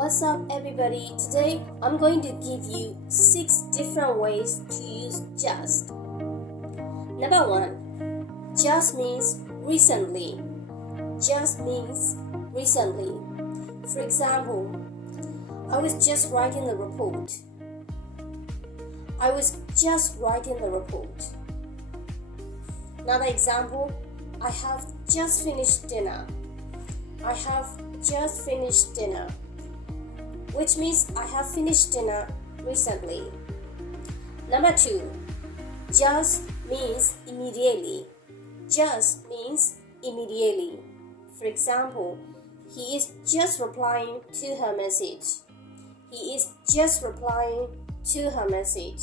What's up everybody? Today I'm going to give you 6 different ways to use just. Number 1. Just means recently. Just means recently. For example, I was just writing the report. I was just writing the report. Another example, I have just finished dinner. I have just finished dinner, which means I have finished dinner recently. Number 2, just means immediately. Just means immediately. For example, he is just replying to her message. He is just replying to her message,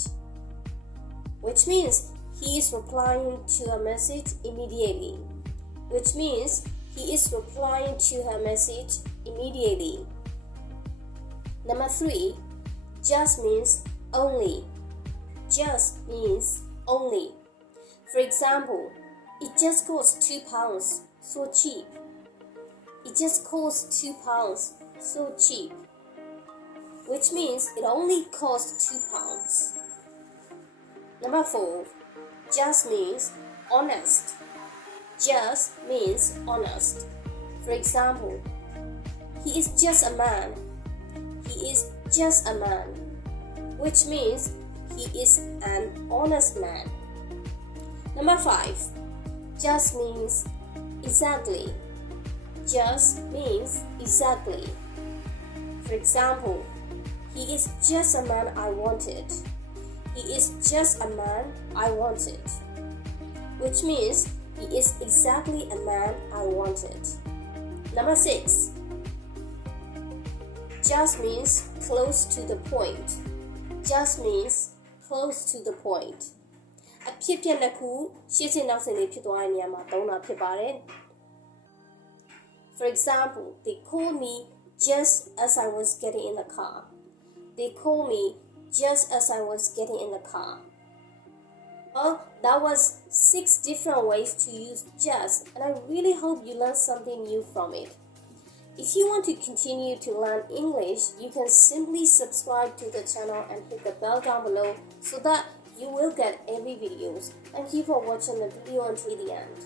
which means he is replying to her message immediately, which means he is replying to her message immediately. Number 3, just means only. Just means only. For example, it just costs £2, so cheap. It just costs £2, so cheap, which means it only costs £2. Number 4, just means honest. Just means honest. For example, he is just a man. He is just a man, which means he is an honest man. Number 5, just means exactly. Just means exactly. For example, he is just a man I wanted. He is just a man I wanted, which means he is exactly a man I wanted. Number 6, just means close to the point. Just means close to the point. အဖြစ်ပြက်နှစ်ခုရှေ့ဆင့်နောက်ဆင့်လေးဖြစ်သွားတဲ့နေရာမှာသုံးတာဖြစ်ပါတယ် For example, they called me just as I was getting in the car. They called me just as I was getting in the car. Well, that was 6 different ways to use just, and I really hope you learned something new from it. If you want to continue to learn English, you can simply subscribe to the channel and hit the bell down below so that you will get every videos. Thank you for watching the video until the end.